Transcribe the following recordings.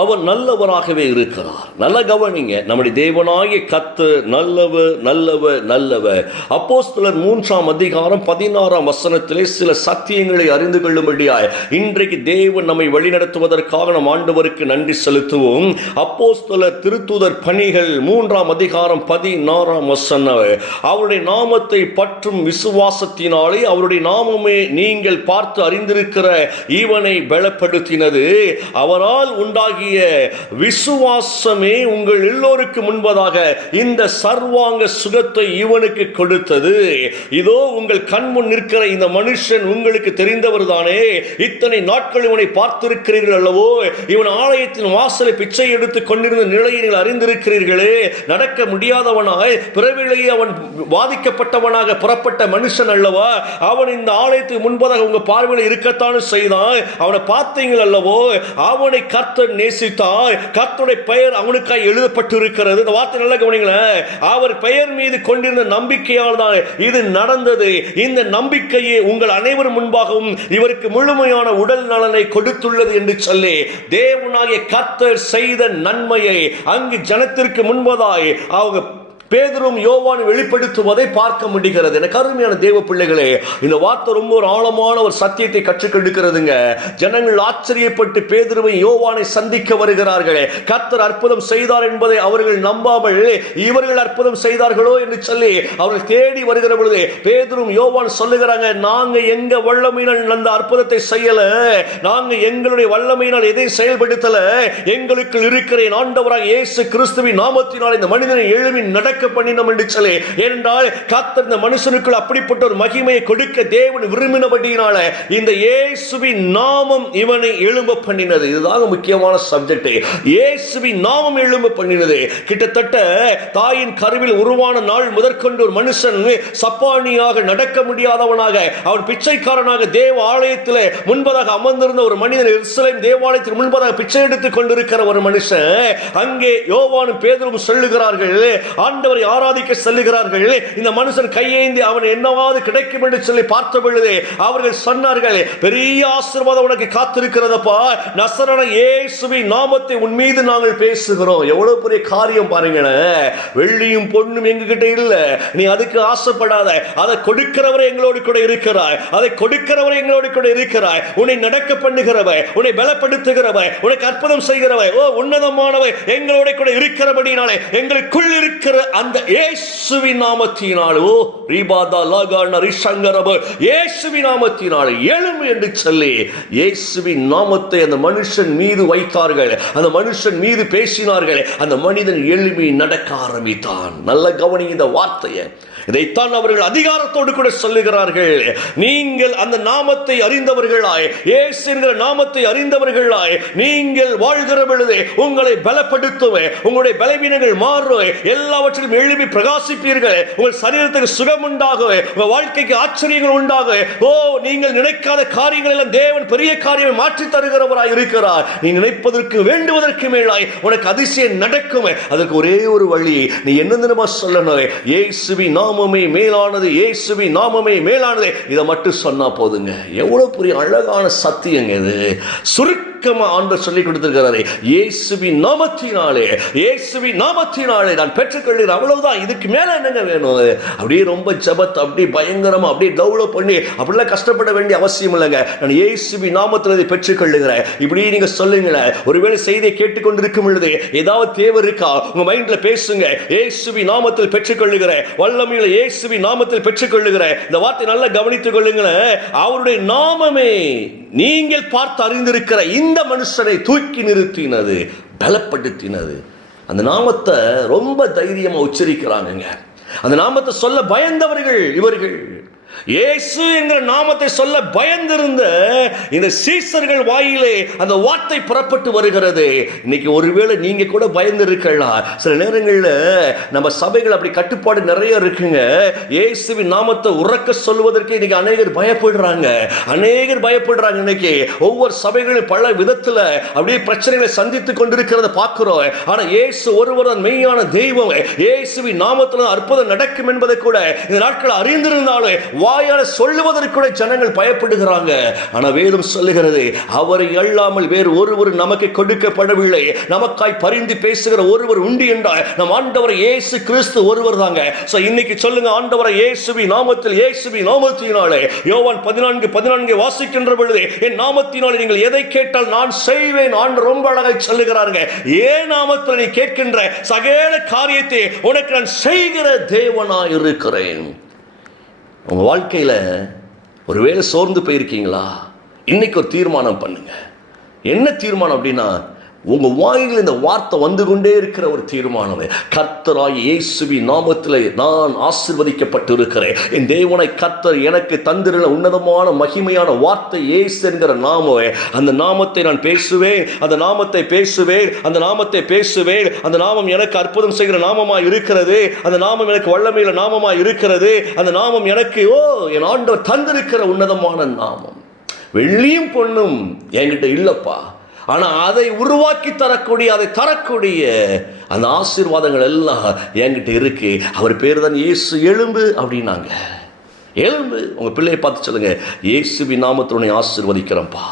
அவர் நல்லவராகவே இருக்கிறார். நல்ல கவனிங்க. நம்முடைய தேவனாகிய கத்து நல்லவ நல்லவ நல்லவ அப்போஸ்தலர் மூன்றாம் அதிகாரம் பதினாறாம் வசனத்திலே சில சத்தியங்களை அறிந்து கொள்ளும்படியாய் இன்றைக்கு தேவன் நம்மை வழிநடத்துவதற்காக நம் ஆண்டவருக்கு நன்றி செலுத்துவோம். அப்போஸ்தலர் திருத்துதர் பணிகள் மூன்றாம் அதிகாரம் பதினாறாம் வசனம். அவருடைய நாமத்தை பற்றும் விசுவாசத்தினாலே அவருடைய நாமமே நீங்கள் பார்த்து அறிந்திருக்கிற இவனை பலப்படுத்தினது. அவரால் உண்டாகிய விசுவாசமே உங்கள் எல்லோருக்கு முன்பதாக இந்த சர்வாங்க சுகத்தை இவனுக்கு கொடுத்தது. இதோ உங்கள் கண்முன் நிற்கிற இந்த மனுஷன் உங்களுக்கு தெரிந்தவர் தானே இத்தனை நாட்கள் இவனை பார்த்திருக்கிறீர்கள் அல்லவோ? இவன் ஆலயத்தின் வாசலை பிச்சை எடுத்து கொண்டிருந்த நிலையை நீங்கள் அறிந்திருக்கிறீர்களே. நடக்க முடியாதவனாய் பிறவிலேயே அவன் பாதிக்கப்பட்டவனாக புறப்பட்ட மனுஷன் அல்லவா? அவன் இந்த ஆலயத்துக்கு முன்பதாக உங்க பார்வையில் இருக்கத்தான் செய்தான். அவனை பார்த்தீங்கள் அல்லவோ? அவனை கர்த்தர் நேசித்தார் கர்த்தருடைய பெயர் அவனுக்காய் எழுதப்பட்டு இருக்கிறது இந்த வார்த்தை நல்ல கவனிங்களேன் அவர் பெயர் மீது கொண்டிருந்த நம்பிக்கையால் தான் இது நடந்தது. இந்த நம்பிக்கையே உங்கள் அனைவர் முன்பாகவும் இவருக்கு முழுமையான உடல் நலனை கொடுத்துள்ளது என்று சொல்லி தேவனாகிய கர்த்தர் செய்த நன்மையை அங்கு ஜனத்திற்கு முன்பதாய் அவங்க பேதரும் யோவான் வெளிப்படுத்துவதை பார்க்க முடிகிறது. எனக்கு அருமையான தேவ பிள்ளைகளே இந்த வார்த்தை ரொம்ப ஒரு ஆழமான ஒரு சத்தியத்தை கற்றுக்கெடுக்கிறதுங்க ஜனங்கள் ஆச்சரியப்பட்டு பேதுருவை யோவானை சந்திக்க வருகிறார்களே. கத்தர் அற்புதம் செய்தார் என்பதை அவர்கள் நம்பாமல் இவர்கள் அற்புதம் செய்தார்களோ? என்று சொல்லி அவர்கள் தேடி வருகிற பொழுது பேதுரும் யோவான் சொல்லுகிறாங்க நாங்க எங்க வல்லமையினால் அந்த அற்புதத்தை செய்யல. நாங்க எங்களுடைய வல்லமையினால் எதை செயல்படுத்தல. எங்களுக்கு இருக்கிற ஆண்டவராக இயேசு கிறிஸ்துவின் நாமத்தினால் இந்த மனிதனை எழுமி நடக்க பண்ணினோம் என்று சொல்லி என்றால் கர்த்தர் இந்த மனுஷனுக்குள் அப்படிப்பட்ட ஒரு மகிமையை கொடுக்க தேவன் விரும்பினபடியினால இந்த இயேசுவின் நாமம் இவனை எழும்ப பண்ணினது. இதுதாங்க முக்கியமான சப்ஜெக்ட் இயேசுவின் நாமம் எழும்ப பண்ணினது. கிட்டத்தட்ட தாயின் கருவில் உருவான நாள் முதற்கொண்டு ஒரு மனுஷன் சப்பானியாக நடக்க முடியாதவனாக அவன் பிச்சைக்காரனாக தேவ ஆலயத்தில் முன்பதாக அமர்ந்திருந்த ஒரு மனிதன் இஸ்லேம் தேவாலயத்தில் முன்பதாக பிச்சை எடுத்துக் கொண்டிருக்கிற ஒரு மனுஷன் அங்கே யோவானும் பேதரும் சொல்லுகிறார்கள் ஆண்ட ஆண்டவரை ஆராதிக்க செல்லுகிறார்கள் இந்த மனுஷன் கையேந்தி அவன் என்னவாவது கிடைக்கும் என்று சொல்லி பார்த்த பொழுது அவர்கள் சொன்னார்கள் பெரிய ஆசீர்வாதம் உனக்கு காத்திருக்கிறதப்பா நசரண இயேசுவின் நாமத்தை உன் மீது நாங்கள் பேசுகிறோம். எவ்வளவு பெரிய காரியம் பாருங்களேன். வெள்ளியும் பொண்ணும் எங்ககிட்ட இல்ல. நீ அதுக்கு ஆசைப்படாத. அதை கொடுக்கிறவரை எங்களோடு கூட இருக்கிறாய். அதை கொடுக்கிறவரை எங்களோடு கூட இருக்கிறாய். உன்னை நடக்க பண்ணுகிறவ உன்னை பலப்படுத்துகிறவ உனக்கு அற்புதம் செய்கிறவ ஓ உன்னதமானவை எங்களோட கூட இருக்கிறபடினாலே எங்களுக்குள் இருக்கிற அந்த இயேசுவின் நாமத்தினாலோ ஓ ரீபாதா லாகான ரிஷங்கரபு இயேசுவின் நாமத்தினால் எழும் என்று சொல்லி இயேசுவின் நாமத்தை அந்த மனுஷன் மீது வைத்தார்கள். அந்த மனுஷன் மீது பேசினார்கள். அந்த மனிதன் எழுமி நடக்க ஆரம்பித்தான். நல்ல கவனி இந்த வார்த்தையை. இதைத்தான் அவர்கள் அதிகாரத்தோடு கூட சொல்லுகிறார்கள். நீங்கள் அந்த நாமத்தை அறிந்தவர்களாய் இயேசு என்கிற நாமத்தை அறிந்தவர்களாய் நீங்கள் வாழ்கிற பொழுது உங்களை பலப்படுத்துவேன் உங்களுடைய பலவீனங்கள் மாறும் எல்லாவற்றிலும் எழுப்பி பிரகாசிப்பீர்கள் உங்கள் சரீரத்துக்கு சுகம் உண்டாகும் உங்கள் வாழ்க்கைக்கு ஆச்சரியங்கள் உண்டாகும். ஓ நீங்கள் நினைக்காத காரியங்கள் எல்லாம் தேவன் பெரிய காரியம் மாற்றி தருகிறவராய் இருக்கிறார். நீ நினைப்பதற்கு வேண்டுவதற்கு மேலாய் உனக்கு அதிசயம் நடக்கும். அதற்கு ஒரே ஒரு வழி நீ என்ன தினமா சொல்லணும்? இயேசுவி நாமமே மேலானது இயேசுவி நாமமே மேலானது. இதை மட்டும் சொன்னா போதுங்க. எவ்வளவு பெரிய அழகான சத்தியங்க இது. சுருக்கமா ஆண்டவர் சொல்லி கொடுத்திருக்கிறாரே. இயேசுவின் நாமத்தினாலே இயேசுவின் நாமத்தினாலே நான் பெற்றுக்கொள்கிறேன். அவ்வளவுதான். இதுக்கு மேல என்னங்க வேணும்? அப்படியே ரொம்ப ஜபத் அப்படியே பயங்கரமா அப்படியே டெவலப் பண்ணி அப்படிலாம் கஷ்டப்பட வேண்டிய அவசியம் இல்லைங்க. நான் இயேசுவி நாமத்தில் இதை பெற்றுக்கொள்ளுகிறேன் இப்படி நீங்க சொல்லுங்களேன். ஒருவேளை செய்தியை கேட்டுக்கொண்டிருக்கும் பொழுது ஏதாவது தேவை இருக்கா? உங்க மைண்ட்ல பேசுங்க. இயேசுவி நாமத்தில் பெற்றுக்கொள்ளுகிறேன். வல்லமையில் இயேசுவி நாமத்தில் பெற்றுக்கொள்ளுகிறேன். இந்த வார்த்தை நல்லா கவனித்துக் கொள்ளுங்களேன். அவருடைய நாமமே நீங்கள் பார்த்து அறிந்திருக்கிற இந்த இந்த மனுஷனை தூக்கி நிறுத்தினது பலப்படுத்தினது. அந்த நாமத்தை ரொம்ப தைரியமா உச்சரிக்கிறாங்கங்க அந்த நாமத்தை சொல்ல பயந்தவர்கள் இவர்கள். இயேசு என்கிற நாமத்தை சொல்ல பயந்திருந்த இந்த சீசர்கள் வாயிலே அந்த வார்த்தை புறப்பட்டு வருகிறது. இன்னைக்கு ஒருவேளை நீங்க கூட பயந்து இருக்கலாம் சில நேரங்களில் நம்ம சபைகள் அப்படி கட்டுப்பாடு நிறைய இருக்குங்க. இயேசுவின் நாமத்தை உறக்க சொல்வதற்கு இன்னைக்கு அநேகர் பயப்படுறாங்க. அநேகர் பயப்படுறாங்க இன்னைக்கு. ஒவ்வொரு சபைகளும் பல விதத்துல அப்படியே பிரச்சனைகளை சந்தித்துக் கொண்டிருக்கிறத பார்க்கிறோம். ஆனா இயேசு ஒருவர் மெய்யான தெய்வம். இயேசுவின் நாமத்தில் அற்புதம் நடக்கும் என்பதை கூட இந்த நாட்கள் அறிந்திருந்தாலும் வாயால சொல்லுவதற்கு கூட ஜனங்கள் பயப்படுகிறாங்க. ஆனா வேதம் சொல்லுகிறது அவரை அல்லாமல் வேறு ஒருவர் நமக்கு கொடுக்கப்படவில்லை. நமக்காய் பரிந்து பேசுகிற ஒருவர் உண்டு என்றால் நம் ஆண்டவர் இயேசு கிறிஸ்து ஒருவர் தாங்க. சோ இன்னைக்கு சொல்லுங்க ஆண்டவரை இயேசுவி நாமத்தில் இயேசுவி நாமத்தினாலே. யோவான் பதினான்கு பதினான்கு வாசிக்கின்ற பொழுது என் நாமத்தினாலே நீங்கள் எதை கேட்டால் நான் செய்வேன் ஆண்டு ரொம்ப அழகாய் சொல்லுகிறாருங்க. ஏன் நாமத்தில் நீ கேட்கின்ற சகல காரியத்தை உனக்கு நான் செய்கிற தேவனா இருக்கிறேன் உங்கள் வாழ்க்கையில் ஒருவேளை சோர்ந்து போயிருக்கீங்களா? இன்றைக்கி ஒரு தீர்மானம் பண்ணுங்கள் என்ன தீர்மானம் அப்படின்னா உங்கள் வாயில் இந்த வார்த்தை வந்து கொண்டே இருக்கிற ஒரு தீர்மானம். கர்த்தராய் இயேசுவி நாமத்தில் நான் ஆசிர்வதிக்கப்பட்டு இருக்கிறேன் என் தேவனை கர்த்தர் எனக்கு தந்திருந்த உன்னதமான மகிமையான வார்த்தை இயேசு என்கிற அந்த நாமத்தை நான் பேசுவேன் அந்த நாமத்தை பேசுவேன் அந்த நாமத்தை பேசுவேன். அந்த நாமம் எனக்கு அற்புதம் செய்கிற நாமமாக இருக்கிறது. அந்த நாமம் எனக்கு வல்லமையில நாமமாக இருக்கிறது. அந்த நாமம் எனக்கு ஓ என் ஆண்டவர் தந்திருக்கிற உன்னதமான நாமம். வெள்ளியும் பொண்ணும் என்கிட்ட இல்லைப்பா. ஆனால் அதை உருவாக்கி தரக்கூடிய அதை தரக்கூடிய அந்த ஆசீர்வாதங்கள் எல்லாம் என்கிட்ட இருக்கு. அவர் பேர் தான் இயேசு. எலும்பு அப்படின்னாங்க. எலும்பு உங்கள் பிள்ளையை பார்த்து சொல்லுங்க. இயேசுவி நாமத்தினுடைய ஆசீர்வதிக்கிறேன்ப்பா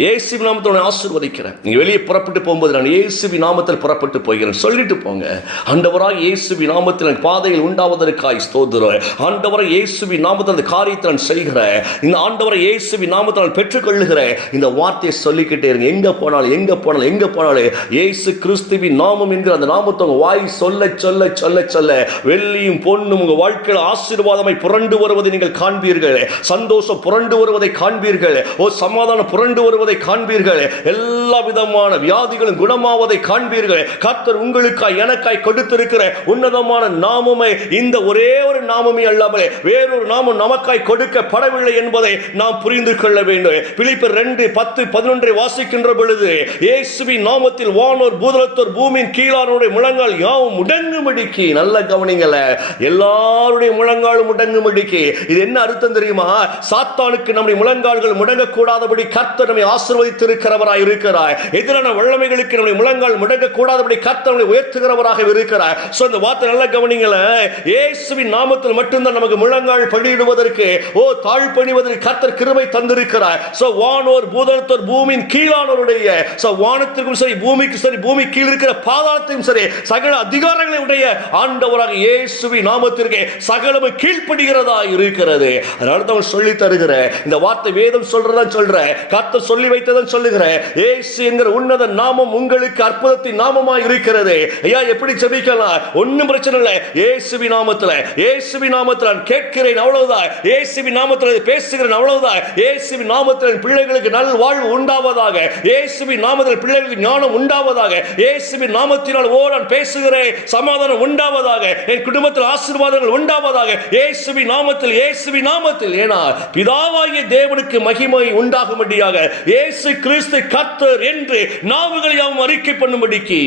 இயேசுவி நாமத்தை ஆசீர்வதிக்கிறேன். நீங்கள் வெளியே புறப்பட்டு போகும்போது நான் இயேசுவி நாமத்தில் புறப்பட்டு போகிறேன். சொல்லிட்டு போங்க. ஆண்டவராக இயேசுவி நாமத்தில் பாதையில் உண்டாவதற்காய் ஸ்தோதுறேன் ஆண்டவரை இயேசுவி நாமத்தில் அந்த காரியத்தை நான் செய்கிறேன். இந்த ஆண்டவரை இயேசுவி நாமத்தை நான் பெற்றுக்கொள்ளுகிறேன். இந்த வார்த்தையை சொல்லிக்கிட்டே இருங்க. எங்கே போனாலும் எங்கே போனாலும் எங்கே போனாலும் இயேசு கிறிஸ்துவி நாமம் என்கிற அந்த நாமத்தை உங்கள் வாய் சொல்ல சொல்ல சொல்ல சொல்ல வெள்ளியும் பொண்ணும் உங்கள் வாழ்க்கையில் ஆசீர்வாதமாய் புரண்டு வருவதை நீங்கள் காண்பீர்கள். சந்தோஷம் புரண்டு வருவதை காண்பீர்கள். ஓ சமாதானம் புரண்டு வருவதை காண்பீர்கள். எல்லா விதமான வியாதிகளும் குணமாவதை காண்பீர்கள். கர்த்தர் உங்களுக்காய் எனக்காய் கொடுத்திருக்கிற உன்னதமான நாமமே இந்த ஒரே ஒரு நாமமே அல்லாமலே வேறொரு நாமம் நமக்காய் கொடுக்கப்படவில்லை என்பதை நாம் புரிந்து கொள்ள வேண்டும். பிலிப்பர் ரெண்டு பத்து பதினொன்றை வாசிக்கின்ற பொழுது இயேசுவின் நாமத்தில் வானோர் பூதலத்தோர் பூமியின் கீழானுடைய முழங்கால் யாவும் முடங்கும்படிக்கு நல்ல கவனிங்கள. எல்லாருடைய முழங்காலும் முடங்கும்படிக்கு இது என்ன அர்த்தம் தெரியுமா? சாத்தானுக்கு நம்முடைய முழங்கால்கள் முடங்கக்கூடாதபடி கர்த்தர் நம்மை ஆசிர்வதித்திருக்கிறவராய் இருக்கிறாய். எதிரான வல்லமைகளுக்கு நம்முடைய முழங்கால் முடங்க கூடாதபடி கத்தவங்களை உயர்த்துகிறவராக இருக்கிறாய் சோ இந்த வார்த்தை நல்ல கவனிங்களேன் இயேசுவின் நாமத்தில் மட்டும்தான் நமக்கு முழங்கால் பணியிடுவதற்கு ஓ தாழ் பணிவதற்கு கத்தர் கிருபை தந்திருக்கிறார். சோ வானோர் பூதலத்தோர் பூமியின் கீழானோருடைய சோ வானத்திற்கும் சரி பூமிக்கும் சரி பூமி கீழ் இருக்கிற பாதாளத்தையும் சரி சகல அதிகாரங்களை உடைய ஆண்டவராக இயேசுவி நாமத்திற்கு சகலமும் கீழ்ப்படுகிறதா இருக்கிறது. அதனால தான் சொல்லி தருகிற இந்த வார்த்தை வேதம் சொல்றதா சொல்ற கத்த சொல்லி வைத்ததன் சொல்லுகிற ஏசு என்கிற உன்னத நாமம் உங்களுக்கு அற்புதத்தின் நாமமாய் இருக்கிறது. ஐயா எப்படி ஜபிக்கலாம்? ஒண்ணும் பிரச்சனை இல்லை. ஏசுவி நாமத்துல இயேசுவி நாமத்துல நான் கேட்கிறேன் அவ்வளவுதான். ஏசுவி நாமத்துல பேசுகிறேன் அவ்வளவுதான். ஏசுவி நாமத்தில் பிள்ளைகளுக்கு நல் வாழ்வு உண்டாவதாக. ஏசுவி நாமத்தில் பிள்ளைகளுக்கு ஞானம் உண்டாவதாக. ஏசுவி நாமத்தினால் ஓ நான் பேசுகிறேன். சமாதானம் உண்டாவதாக. என் குடும்பத்தில் ஆசீர்வாதங்கள் உண்டாவதாக. ஏசுவி நாமத்தில் ஏசுவி நாமத்தில். ஏனா பிதாவாகிய தேவனுக்கு மகிமை உண்டாகும்படியாக இயேசு கிறிஸ்து கர்த்தர் என்று நாவுகளை யாவும் அறிக்கை பண்ணும்படிக்கு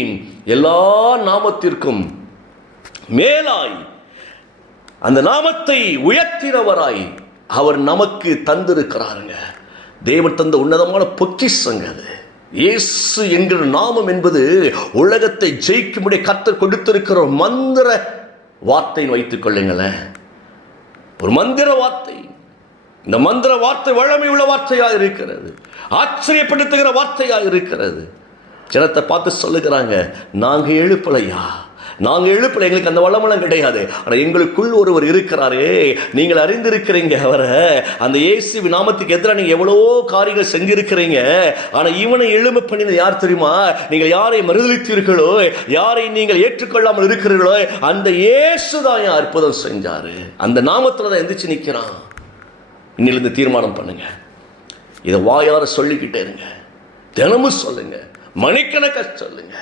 எல்லா நாமத்திற்கும் மேலாய் அந்த நாமத்தை உயர்த்தினவராய் அவர் நமக்கு தந்திருக்கிறாருங்க. தேவன் தந்த உன்னதமான பொக்கிசங்க அது. இயேசு என்கிற நாமம் என்பது உலகத்தை ஜெயிக்கும்படி கத்தர் கொடுத்திருக்கிற ஒரு மந்திர வார்த்தைன்னு வைத்துக் கொள்ளுங்களேன். ஒரு மந்திர வார்த்தை. இந்த மந்திர வார்த்தை வழமை உள்ள வார்த்தையாக இருக்கிறது. ஆச்சரியப்படுத்துகிற வார்த்தையாக இருக்கிறது? ஜனத்தை பார்த்து சொல்லுகிறாங்க நாங்கள் எழுப்பலையா? நாங்கள் எழுப்பல எங்களுக்கு அந்த வளமெல்லாம் கிடையாது. ஆனால் எங்களுக்குள் ஒருவர் இருக்கிறாரே. நீங்கள் அறிந்திருக்கிறீங்க அவரை. அந்த இயேசு நாமத்துக்கு எதிராக நீங்கள் எவ்வளோ காரியங்கள் செஞ்சிருக்கிறீங்க. ஆனால் இவனை எழும்ப பண்ணினது யார் தெரியுமா? நீங்கள் யாரை மறுதளித்தீர்களோ யாரை நீங்கள் ஏற்றுக்கொள்ளாமல் இருக்கிறீர்களோ? அந்த இயேசு தான் என் அற்புதம் செஞ்சார்? அந்த நாமத்தில் தான் எந்திரிச்சு நிற்கிறான் இன்னிலிருந்து தீர்மானம் பண்ணுங்கள் இதை வாயார சொல்லிக்கிட்டே இருங்க. தினமும் சொல்லுங்க. மணிக்கணக்க சொல்லுங்க.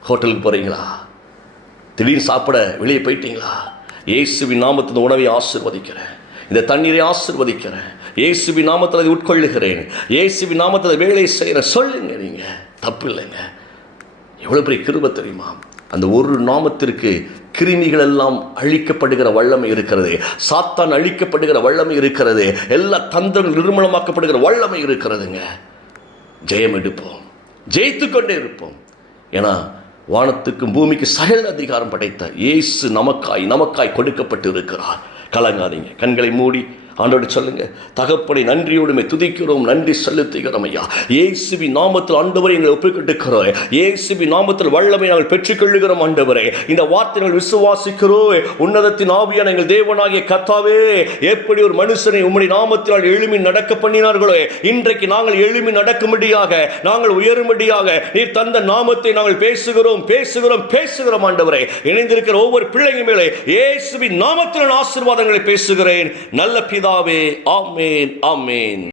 ஹோட்டலுக்கு போறீங்களா? திடீர்னு சாப்பிட வெளியே போயிட்டீங்களா? இயேசுவின் நாமத்தின் உணவை ஆசிர்வதிக்கிறேன். இந்த தண்ணீரை ஆசிர்வதிக்கிறேன். இயேசுவின் நாமத்தில் அதை உட்கொள்ளுகிறேன். ஏசுபி நாமத்தில் வேலை செய்கிறேன். சொல்லுங்க நீங்கள் தப்பு இல்லைங்க எவ்வளோ பெரிய கிருப தெரியுமா? அந்த ஒரு நாமத்திற்கு கிருமிகள் எல்லாம் அழிக்கப்படுகிற வல்லமை இருக்கிறது. சாத்தான் அழிக்கப்படுகிற வல்லமை இருக்கிறது. எல்லா தந்திரங்கள் நிர்மூலமாக்கப்படுகிற வல்லமை இருக்கிறதுங்க. ஜெயம் எடுப்போம். ஜெயித்து கொண்டே இருப்போம். ஏன்னா வானத்துக்கும் பூமிக்கு சகல அதிகாரம் படைத்த இயேசு நமக்காய் நமக்காய் கொடுக்கப்பட்டு இருக்கிறார் கலங்காதீங்க. கண்களை மூடி ஆண்டோடு சொல்லுங்க. தகப்பனை நன்றியோடுமே துதிக்கிறோம் நன்றி செலுத்துகிறோம் ஐயா. ஏசுபி நாமத்தில் ஆண்டவரை எங்களை ஒப்புக்கொண்டிருக்கிறோம். இயேசுவி நாமத்தில் வல்லமை நாங்கள் பெற்றுக்கொள்ளுகிறோம் ஆண்டவரே. இந்த வார்த்தை நாங்கள் விசுவாசிக்கிறோம். உன்னதத்தின் ஆவியான எங்கள் தேவனாகிய கத்தாவே எப்படி ஒரு மனுஷனை உம்முடைய நாமத்தினால் எழுமி நடக்க பண்ணினார்களோ இன்றைக்கு நாங்கள் எழுமி நடக்கும்படியாக நாங்கள் உயரும்படியாக நீர் தந்த நாமத்தை நாங்கள் பேசுகிறோம் பேசுகிறோம் பேசுகிறோம் ஆண்டவரே. இணைந்திருக்கிற ஒவ்வொரு பிள்ளைங்க மேலே ஏசுபி நாமத்தில் ஆசீர்வாதங்களை பேசுகிறேன். நல்ல பிதாவே ஆமேன் ஆமேன்.